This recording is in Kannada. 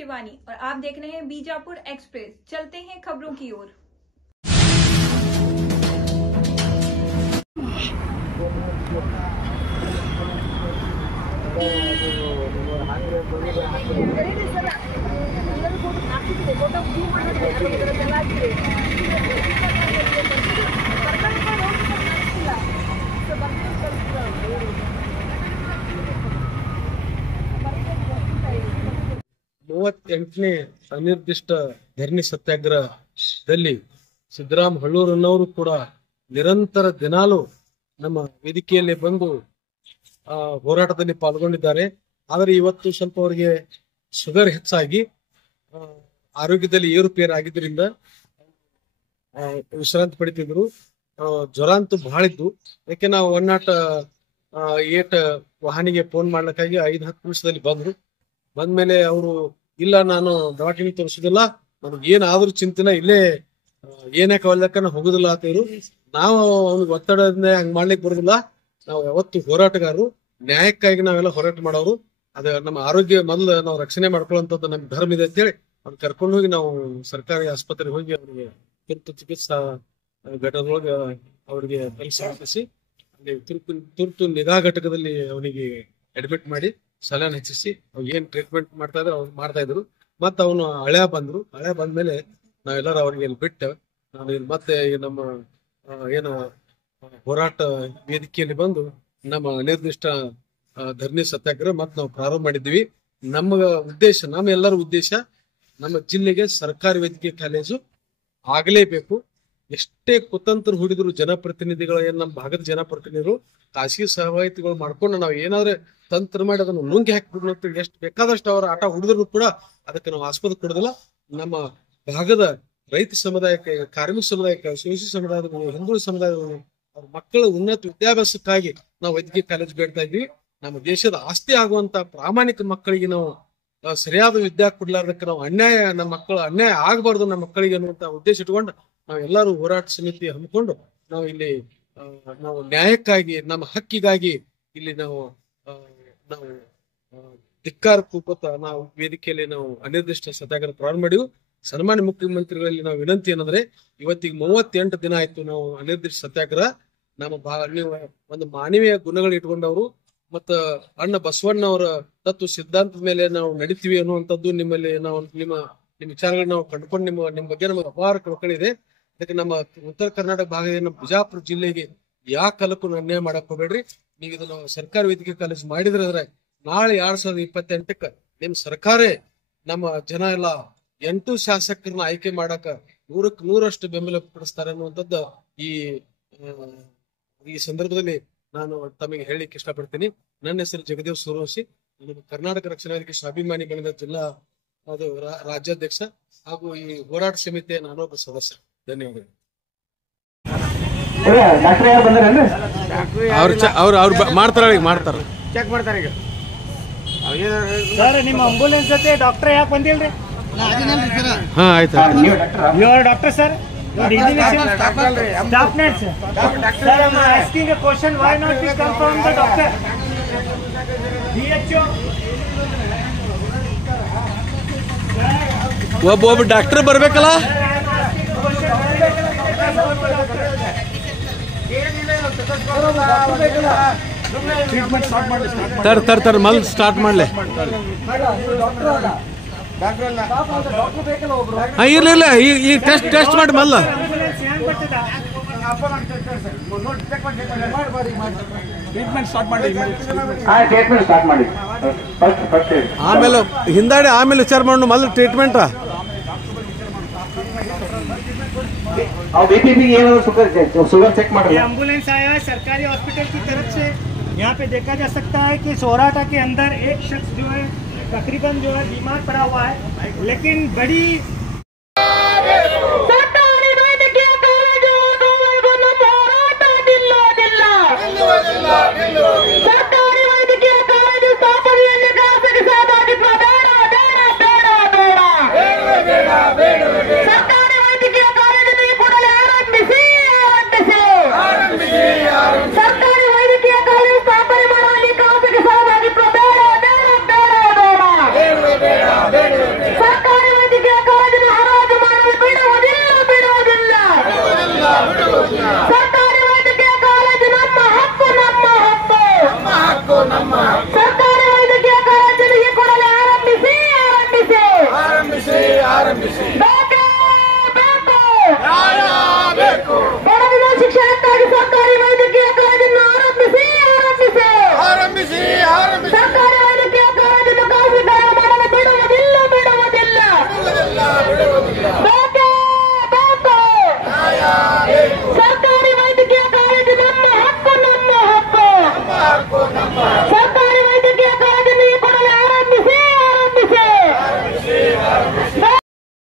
शिवानी और आप देख रहे हैं बीजापुर एक्सप्रेस। चलते हैं खबरों की ओर। ಮೂವತ್ತೆಂಟನೇ ಅನಿರ್ದಿಷ್ಟ ಧರಣಿ ಸತ್ಯಾಗ್ರಹದಲ್ಲಿ ಸಿದ್ದರಾಮ ಹಳ್ಳೂರನ್ನವರು ಕೂಡ ನಿರಂತರ ದಿನಾಲು ನಮ್ಮ ವೇದಿಕೆಯಲ್ಲಿ ಬಂದು ಹೋರಾಟದಲ್ಲಿ ಪಾಲ್ಗೊಂಡಿದ್ದಾರೆ. ಆದರೆ ಇವತ್ತು ಸ್ವಲ್ಪ ಅವರಿಗೆ ಶುಗರ್ ಹೆಚ್ಚಾಗಿ ಆರೋಗ್ಯದಲ್ಲಿ ಏರುಪೇರು ಆಗಿದ್ದರಿಂದ ವಿಶ್ರಾಂತಿ ಪಡಿತಿದ್ರು. ಜ್ವರ ಅಂತೂ ಬಹಳ ಇದ್ದು. ಯಾಕೆ ನಾವು 108 ವಾಹನಿಗೆ ಫೋನ್ ಮಾಡ್ಲಿಕ್ಕಾಗಿ 5-10 ನಿಮಿಷದಲ್ಲಿ ಬಂದ್ರು. ಬಂದ್ಮೇಲೆ ಅವರು ಇಲ್ಲ, ನಾನು ದವಾಖಾನೆ ತೋರಿಸುದಿಲ್ಲ, ನಮ್ಗೆ ಏನಾದ್ರೂ ಚಿಂತನೆ ಇಲ್ಲೇ ಏನೇ ಕವಲಕ್ಕ ಹೋಗುದಿಲ್ಲ ಅಂತಿದ್ರು. ನಾವು ಅವ್ನಿಗೆ ಒತ್ತಡದಿಂದ ಹಂಗ್ ಮಾಡ್ಲಿಕ್ಕೆ ಬರುದಿಲ್ಲ. ನಾವು ಯಾವತ್ತು ಹೋರಾಟಗಾರರು, ನ್ಯಾಯಕ್ಕಾಗಿ ನಾವೆಲ್ಲ ಹೋರಾಟ ಮಾಡೋರು. ಅದ ನಮ್ಮ ಆರೋಗ್ಯ ಮೊದಲು ನಾವು ರಕ್ಷಣೆ ಮಾಡ್ಕೊಳ್ಳುವಂಥದ್ದು ನಮ್ಗೆ ಧರ್ಮ ಇದೆ ಅಂತೇಳಿ ಅವ್ನ ಕರ್ಕೊಂಡು ಹೋಗಿ ನಾವು ಸರ್ಕಾರಿ ಆಸ್ಪತ್ರೆಗೆ ಹೋಗಿ ಅವರಿಗೆ ತುರ್ತು ಚಿಕಿತ್ಸಾ ಘಟಕದೊಳಗೆ ಅವರಿಗೆ ಪರಿಶೀಲಿಸಿ ಅಲ್ಲಿ ತುರ್ತು ನಿಗಾ ಘಟಕದಲ್ಲಿ ಅವನಿಗೆ ಅಡ್ಮಿಟ್ ಮಾಡಿ ಸಲಹೆ ಹೆಚ್ಚಿಸಿ ಏನ್ ಟ್ರೀಟ್ಮೆಂಟ್ ಮಾಡ್ತಾ ಇದ್ರೆ ಅವ್ರು ಮಾಡ್ತಾ ಇದ್ರು. ಮತ್ತೆ ಅವನು ಹಳೆ ಬಂದ್ಮೇಲೆ ನಾವೆಲ್ಲರೂ ಅವ್ರಿಗೆ ಬಿಟ್ಟು ನಾನು ಮತ್ತೆ ನಮ್ಮ ಏನು ಹೋರಾಟ ವೇದಿಕೆಯಲ್ಲಿ ಬಂದು ನಮ್ಮ ಅನಿರ್ದಿಷ್ಟ ಧರಣಿ ಸತ್ಯಾಗ್ರಹ ಮತ್ತೆ ನಾವು ಪ್ರಾರಂಭ ಮಾಡಿದ್ವಿ. ನಮ್ಮೆಲ್ಲರ ಉದ್ದೇಶ ನಮ್ಮ ಜಿಲ್ಲೆಗೆ ಸರ್ಕಾರಿ ವೈದ್ಯಕೀಯ ಕಾಲೇಜು ಆಗಲೇಬೇಕು. ಎಷ್ಟೇ ಕುತಂತ್ರ ಹುಡಿದ್ರು ಜನಪ್ರತಿನಿಧಿಗಳು, ನಮ್ಮ ಭಾಗದ ಜನಪ್ರತಿನಿಧಿಗಳು ಖಾಸಗಿ ಸಹಭಾಗಿಗಳು ಮಾಡ್ಕೊಂಡು ನಾವು ಏನಾದ್ರೆ ತಂತ್ರ ಮಾಡಿ ಅದನ್ನು ನುಂಗಿ ಹಾಕಿಬಿಡ್ಲು ಅಂತ ಎಷ್ಟು ಬೇಕಾದಷ್ಟು ಅವರ ಆಟ ಹುಡಿದ್ರು ಕೂಡ ಅದಕ್ಕೆ ನಾವು ಆಸ್ಪದ ಕೊಡೋದಿಲ್ಲ. ನಮ್ಮ ಭಾಗದ ರೈತ ಸಮುದಾಯಕ್ಕೆ, ಕಾರ್ಮಿಕ ಸಮುದಾಯಕ್ಕೆ, ಶೋಷಿತ ಸಮುದಾಯದ, ಹಿಂದುಳಿದ ಸಮುದಾಯದ ಅವ್ರ ಮಕ್ಕಳ ಉನ್ನತ ವಿದ್ಯಾಭ್ಯಾಸಕ್ಕಾಗಿ ನಾವು ವೈದ್ಯಕೀಯ ಕಾಲೇಜ್ ಬೇಡ್ತಾ ಇದ್ವಿ. ನಮ್ಮ ದೇಶದ ಆಸ್ತಿ ಆಗುವಂತ ಪ್ರಾಮಾಣಿಕ ಮಕ್ಕಳಿಗೆ ನಾವು ಸರಿಯಾದ ವಿದ್ಯಾ ಕೊಡ್ಲಾರ್ದಕ್ಕೆ ನಾವು ನಮ್ಮ ಮಕ್ಕಳ ಅನ್ಯಾಯ ಆಗಬಾರ್ದು ನಮ್ಮ ಮಕ್ಕಳಿಗೆ ಅನ್ನುವಂತ ಉದ್ದೇಶ ಇಟ್ಕೊಂಡು ನಾವೆಲ್ಲರೂ ಹೋರಾಟ ಸಮಿತಿ ಹಮ್ಮಿಕೊಂಡು ನಾವು ಇಲ್ಲಿ ನಾವು ನ್ಯಾಯಕ್ಕಾಗಿ, ನಮ್ಮ ಹಕ್ಕಿಗಾಗಿ ಇಲ್ಲಿ ನಾವು ಧಿಕ್ಕಾರ ಕೂಪತ್ತ ನಾವು ವೇದಿಕೆಯಲ್ಲಿ ನಾವು ಅನಿರ್ದಿಷ್ಟ ಸತ್ಯಾಗ್ರಹ ಪ್ರಾರಂಭ ಮಾಡಿವು. ಸನ್ಮಾನ್ಯ ಮುಖ್ಯಮಂತ್ರಿಗಳಲ್ಲಿ ನಾವು ವಿನಂತಿ ಏನಂದ್ರೆ, ಇವತ್ತಿಗೆ 38 ದಿನ ಆಯ್ತು ನಾವು ಅನಿರ್ದಿಷ್ಟ ಸತ್ಯಾಗ್ರಹ. ನೀವು ಒಂದು ಮಾನವೀಯ ಗುಣಗಳು ಇಟ್ಕೊಂಡವರು ಮತ್ತ ಅಣ್ಣ ಬಸವಣ್ಣವರ ತತ್ವ ಸಿದ್ಧಾಂತದ ಮೇಲೆ ನಾವು ನಡಿತೀವಿ ಅನ್ನುವಂಥದ್ದು ನಿಮ್ಮಲ್ಲಿ ನಾವು ನಿಮ್ಮ ವಿಚಾರಗಳನ್ನ ನಾವು ಕಂಡುಕೊಂಡು ನಿಮ್ಮ ಬಗ್ಗೆ ನಮಗೆ ಅಪಾರ ಕಳಕಳಿದೆ. ಅದಕ್ಕೆ ನಮ್ಮ ಉತ್ತರ ಕರ್ನಾಟಕ ಭಾಗದ ನಮ್ಮ ಬಿಜಾಪುರ ಜಿಲ್ಲೆಗೆ ಯಾವ ಕಾಲಕ್ಕೂ ಅನ್ಯಾಯ ಮಾಡಕ್ ಹೋಗ್ಬೇಡ್ರಿ. ನೀವು ಇದನ್ನು ಸರ್ಕಾರಿ ವೈದ್ಯಕೀಯ ಕಾಲೇಜ್ ಮಾಡಿದ್ರೆ ನಾಳೆ 2028ಕ್ಕೆ ನಿಮ್ ಸರ್ಕಾರ ನಮ್ಮ ಜನ ಎಲ್ಲ 8 ಶಾಸಕರನ್ನ ಆಯ್ಕೆ ಮಾಡಕ 100ಕ್ಕೆ 100ರಷ್ಟು ಬೆಂಬಲ ಪಡಿಸ್ತಾರೆ ಅನ್ನುವಂಥದ್ದು ಈ ಸಂದರ್ಭದಲ್ಲಿ ನಾನು ತಮಗೆ ಹೇಳಲಿಕ್ಕೆ ಇಷ್ಟಪಡ್ತೀನಿ. ನನ್ನ ಹೆಸರು ಜಗದೇವ್ ಸೂರ್ಯವಂಶಿ. ಕರ್ನಾಟಕ ರಕ್ಷಣಾ ವೇದಿಕೆ ಸ್ವಾಭಿಮಾನಿ ಬಳಗದ ಜಿಲ್ಲಾ ರಾಜ್ಯಾಧ್ಯಕ್ಷ ಹಾಗೂ ಈ ಹೋರಾಟ ಸಮಿತಿಯ ನಾನೊಬ್ಬ ಸದಸ್ಯ. ಧನ್ಯವಾದಗಳು. ಮಾಡ್ತಾರ ಚೆಕ್ ಮಾಡ್ತಾರೆ ಈಗ. ಸರ್, ನಿಮ್ಮ ಆಂಬುಲೆನ್ಸ್ ಜೊತೆ ಡಾಕ್ಟರ್ ಯಾಕೆ ಬಂದಿಲ್ರಿ? ಹಾ, ಆಯ್ತು. Doctor sir, staff nurse. Sir, I'm asking a question. Why not we come from the doctor? DHO. ಒಬ್ಬ ಡಾಕ್ಟರ್ ಬರ್ಬೇಕಲ್ಲ. ತರ್ ಮಲ್ ಸ್ಟಾರ್ಟ್ ಮಾಡ್ಲೆ. ಇಲ್ಲ ಈ ಟೆಸ್ಟ್ ಮಾಡಿ ಮಲ್ಲ. ಆಮೇಲೆ ಹಿಂದಾಡಿ ಆಮೇಲೆ ವಿಚಾರ ಮಾಡೋಣ. ಮಲ್ಲ ಟ್ರೀಟ್ಮೆಂಟ್ शुगर चेक एम्बुलेंस आया है सरकारी हॉस्पिटल की तरफ से। यहाँ पे देखा जा सकता है कि सोराटा के अंदर एक शख्स जो है तकरीबन जो है बीमार पड़ा हुआ है, लेकिन बड़ी